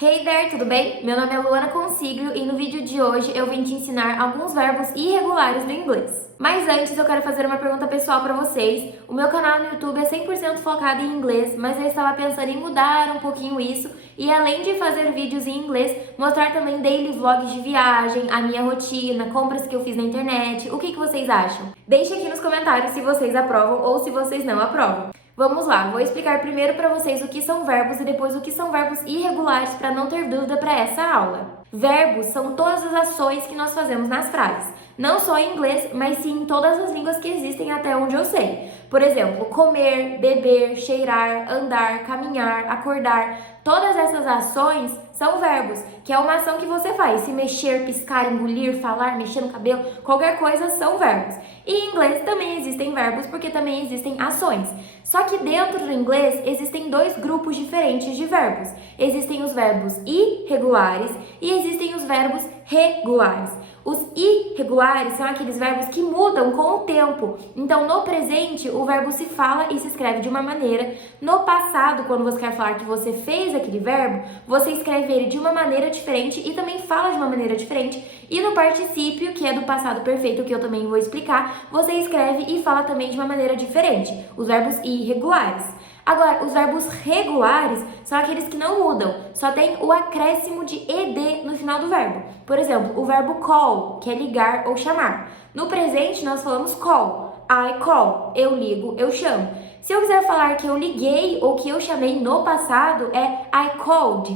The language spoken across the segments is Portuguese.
Hey there, tudo bem? Meu nome é Luana Consiglio e no vídeo de hoje eu vim te ensinar alguns verbos irregulares do inglês. Mas antes eu quero fazer uma pergunta pessoal para vocês. O meu canal no YouTube é 100% focado em inglês, mas eu estava pensando em mudar um pouquinho isso e além de fazer vídeos em inglês, mostrar também daily vlogs de viagem, a minha rotina, compras que eu fiz na internet. O que vocês acham? Deixe aqui nos comentários se vocês aprovam ou se vocês não aprovam. Vamos lá, vou explicar primeiro para vocês o que são verbos e depois o que são verbos irregulares para não ter dúvida para essa aula. Verbos são todas as ações que nós fazemos nas frases, não só em inglês, mas sim em todas as línguas que existem até onde eu sei. Por exemplo, comer, beber, cheirar, andar, caminhar, acordar. Todas essas ações são verbos, que é uma ação que você faz. Se mexer, piscar, engolir, falar, mexer no cabelo, qualquer coisa são verbos. E em inglês também existem verbos, porque também existem ações. Só que dentro do inglês existem dois grupos diferentes de verbos. Existem os verbos irregulares e existem os verbos regulares. Os irregulares são aqueles verbos que mudam com o tempo. Então, no presente, o verbo se fala e se escreve de uma maneira. No passado, quando você quer falar que você fez aquele verbo, você escreve ele de uma maneira diferente e também fala de uma maneira diferente. E no particípio, que é do passado perfeito, que eu também vou explicar, você escreve e fala também de uma maneira diferente. Os verbos irregulares. Agora, os verbos regulares são aqueles que não mudam, só tem o acréscimo de ed no final do verbo. Por exemplo, o verbo call, que é ligar ou chamar. No presente, nós falamos call. I call, eu ligo, eu chamo. Se eu quiser falar que eu liguei ou que eu chamei no passado, é I called.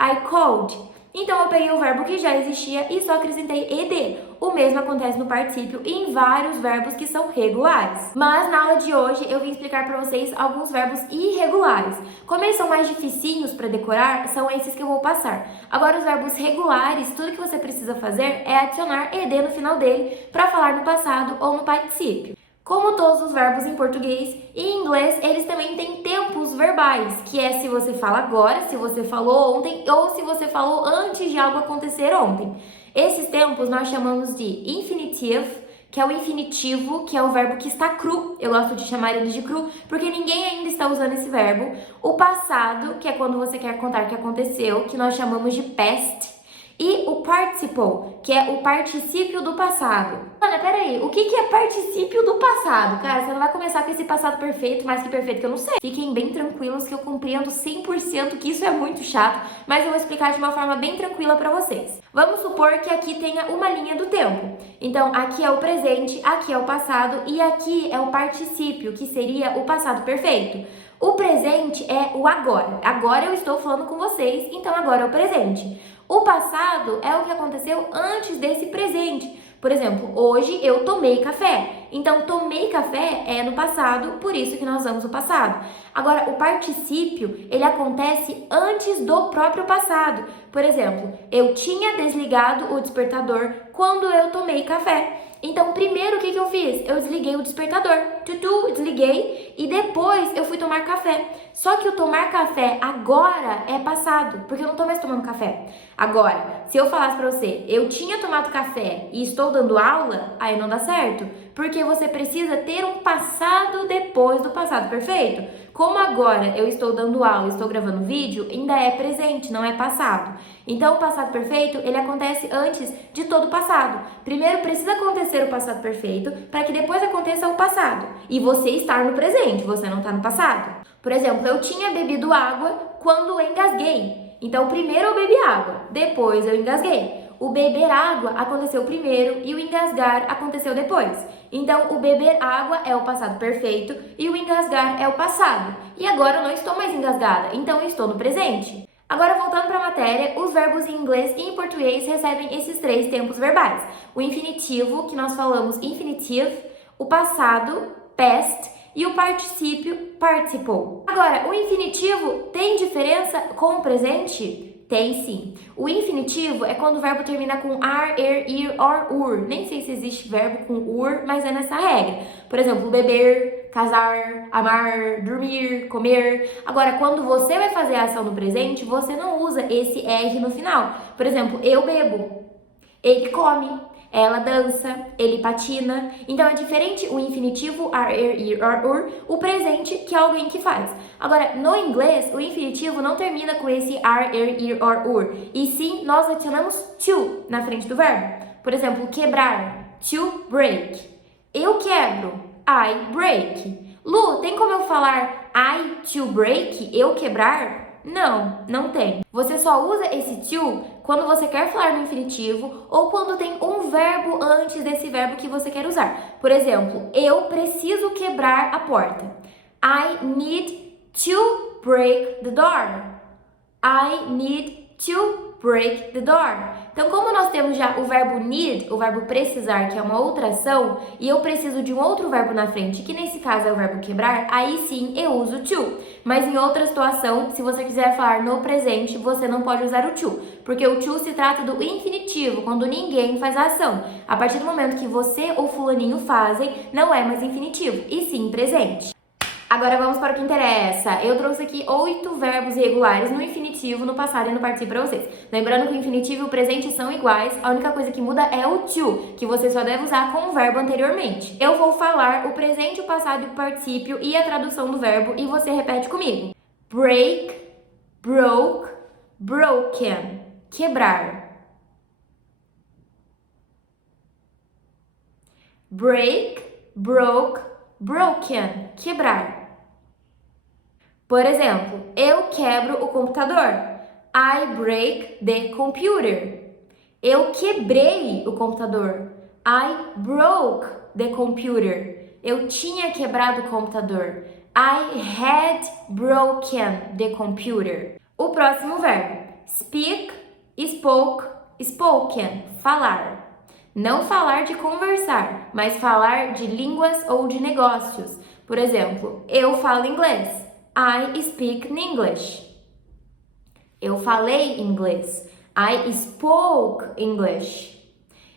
I called. Então, eu peguei o verbo que já existia e só acrescentei ed. O mesmo acontece no particípio e em vários verbos que são regulares. Mas na aula de hoje eu vim explicar para vocês alguns verbos irregulares. Como eles são mais dificinhos para decorar, são esses que eu vou passar. Agora, os verbos regulares, tudo que você precisa fazer é adicionar ed no final dele para falar no passado ou no particípio. Como todos os verbos em português e em inglês, eles também têm tempos verbais, que é se você fala agora, se você falou ontem ou se você falou antes de algo acontecer ontem. Esses tempos nós chamamos de infinitive, que é o infinitivo, que é o verbo que está cru. Eu gosto de chamar ele de cru, porque ninguém ainda está usando esse verbo. O passado, que é quando você quer contar o que aconteceu, que nós chamamos de past. E o participle, que é o particípio do passado. Ana, peraí, o que é particípio do passado? Cara, você não vai começar com esse passado perfeito, mais que perfeito que eu não sei. Fiquem bem tranquilos que eu compreendo 100% que isso é muito chato, mas eu vou explicar de uma forma bem tranquila pra vocês. Vamos supor que aqui tenha uma linha do tempo. Então, aqui é o presente, aqui é o passado e aqui é o particípio, que seria o passado perfeito. O presente é o agora. Agora eu estou falando com vocês, então agora é o presente. O passado é o que aconteceu antes desse presente. Por exemplo, hoje eu tomei café. Então, tomei café é no passado, por isso que nós usamos o passado. Agora, o particípio, ele acontece antes do próprio passado. Por exemplo, eu tinha desligado o despertador quando eu tomei café. Então, primeiro, o que eu fiz? Eu desliguei o despertador. Desliguei e depois eu fui tomar café. Só que o tomar café agora é passado, porque eu não tô mais tomando café. Agora, se eu falasse pra você, eu tinha tomado café e estou dando aula, aí não dá certo. Porque você precisa ter um passado depois do passado perfeito. Como agora eu estou dando aula, estou gravando vídeo, ainda é presente, não é passado. Então, o passado perfeito, ele acontece antes de todo o passado. Primeiro precisa acontecer o passado perfeito para que depois aconteça o passado. E você estar no presente, você não está no passado. Por exemplo, eu tinha bebido água quando engasguei. Então, primeiro eu bebi água, depois eu engasguei. O beber água aconteceu primeiro e o engasgar aconteceu depois. Então, o beber água é o passado perfeito e o engasgar é o passado. E agora eu não estou mais engasgada, então eu estou no presente. Agora, voltando para a matéria, os verbos em inglês e em português recebem esses três tempos verbais. O infinitivo, que nós falamos infinitive, o passado, past, e o particípio, participle. Agora, o infinitivo tem diferença com o presente? Tem sim. O infinitivo é quando o verbo termina com ar, er, ir, or, ur. Nem sei se existe verbo com ur, mas é nessa regra. Por exemplo, beber, casar, amar, dormir, comer. Agora, quando você vai fazer a ação no presente, você não usa esse R no final. Por exemplo, eu bebo, ele come, ela dança, ele patina. Então é diferente o infinitivo are, ir, or, ur, o presente, que é alguém que faz. Agora, no inglês, o infinitivo não termina com esse are, ir, or, ur. E sim, nós adicionamos to na frente do verbo. Por exemplo, quebrar, to break. Eu quebro, I break. Lu, tem como eu falar I to break, eu quebrar? Não, não tem. Você só usa esse to quando você quer falar no infinitivo ou quando tem um verbo antes desse verbo que você quer usar. Por exemplo, eu preciso quebrar a porta. I need to break the door. I need to break the door. Então, como nós temos já o verbo need, o verbo precisar, que é uma outra ação, e eu preciso de um outro verbo na frente, que nesse caso é o verbo quebrar, aí sim eu uso to. Mas em outra situação, se você quiser falar no presente, você não pode usar o to, porque o to se trata do infinitivo, quando ninguém faz a ação. A partir do momento que você ou fulaninho fazem, não é mais infinitivo, e sim presente. Agora vamos para o que interessa. Eu trouxe aqui 8 verbos irregulares no infinitivo, no passado e no participo para vocês. Lembrando que o infinitivo e o presente são iguais, a única coisa que muda é o to, que você só deve usar com o verbo anteriormente. Eu vou falar o presente, o passado e o particípio e a tradução do verbo e você repete comigo. Break, broke, broken. Quebrar. Break, broke, broken. Quebrar. Por exemplo, eu quebro o computador. I break the computer. Eu quebrei o computador. I broke the computer. Eu tinha quebrado o computador. I had broken the computer. O próximo verbo. Speak, spoke, spoken. Falar. Não falar de conversar, mas falar de línguas ou de negócios. Por exemplo, eu falo inglês. I speak English. Eu falei inglês. I spoke English.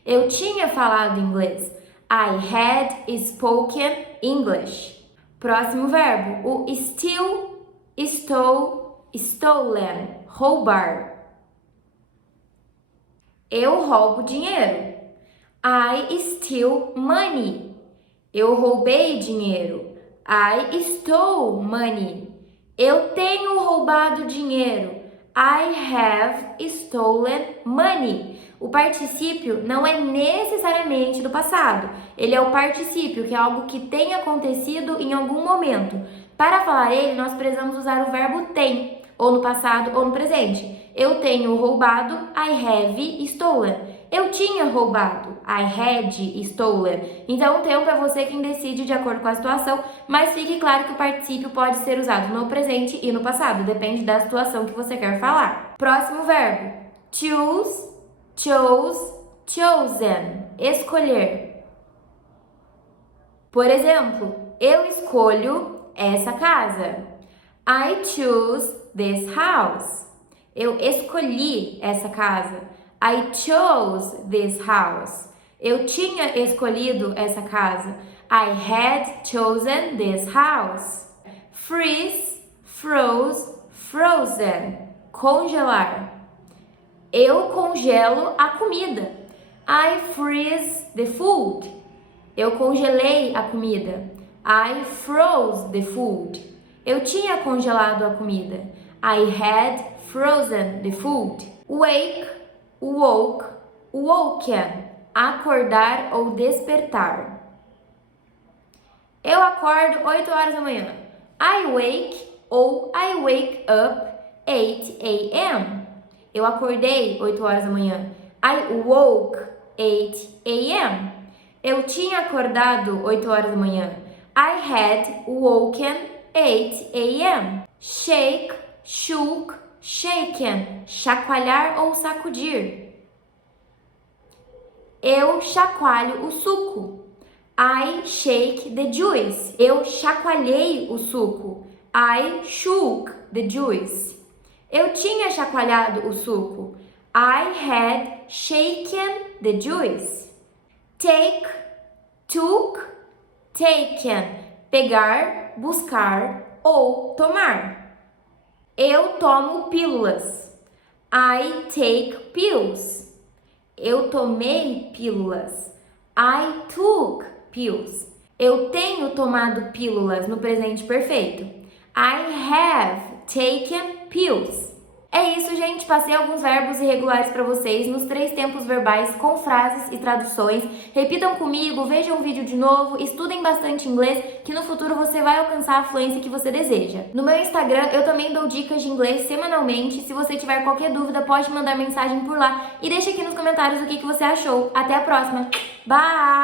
Eu tinha falado inglês. I had spoken English. Próximo verbo, o steal, stole, stolen, roubar. Eu roubo dinheiro. I steal money. Eu roubei dinheiro. I stole money. Eu tenho roubado dinheiro. I have stolen money. O particípio não é necessariamente do passado. Ele é o particípio, que é algo que tem acontecido em algum momento. Para falar ele, nós precisamos usar o verbo tem, ou no passado ou no presente. Eu tenho roubado, I have stolen. Eu tinha roubado, I had stolen. Então, o tempo é você quem decide de acordo com a situação, mas fique claro que o particípio pode ser usado no presente e no passado, depende da situação que você quer falar. Próximo verbo, choose, chose, chosen, escolher. Por exemplo, eu escolho essa casa. I choose this house. Eu escolhi essa casa. I chose this house. Eu tinha escolhido essa casa. I had chosen this house. Freeze, froze, frozen. Congelar. Eu congelo a comida. I freeze the food. Eu congelei a comida. I froze the food. Eu tinha congelado a comida. I had frozen the food. Wake, woke, woken. Acordar ou despertar. Eu acordo 8 horas da manhã. I wake ou I wake up 8 a.m. Eu acordei 8 horas da manhã. I woke 8 a.m. Eu tinha acordado 8 horas da manhã. I had woken 8 a.m. Shake, shook, shaken. Chacoalhar ou sacudir. Eu chacoalho o suco. I shake the juice. Eu chacoalhei o suco. I shook the juice. Eu tinha chacoalhado o suco. I had shaken the juice. Take, took, taken. Pegar, buscar ou tomar. Eu tomo pílulas. I take pills. Eu tomei pílulas. I took pills. Eu tenho tomado pílulas no presente perfeito. I have taken pills. É isso, gente. Passei alguns verbos irregulares para vocês nos 3 tempos verbais com frases e traduções. Repitam comigo, vejam o vídeo de novo, estudem bastante inglês, que no futuro você vai alcançar a fluência que você deseja. No meu Instagram, eu também dou dicas de inglês semanalmente. Se você tiver qualquer dúvida, pode mandar mensagem por lá e deixa aqui nos comentários o que você achou. Até a próxima. Bye!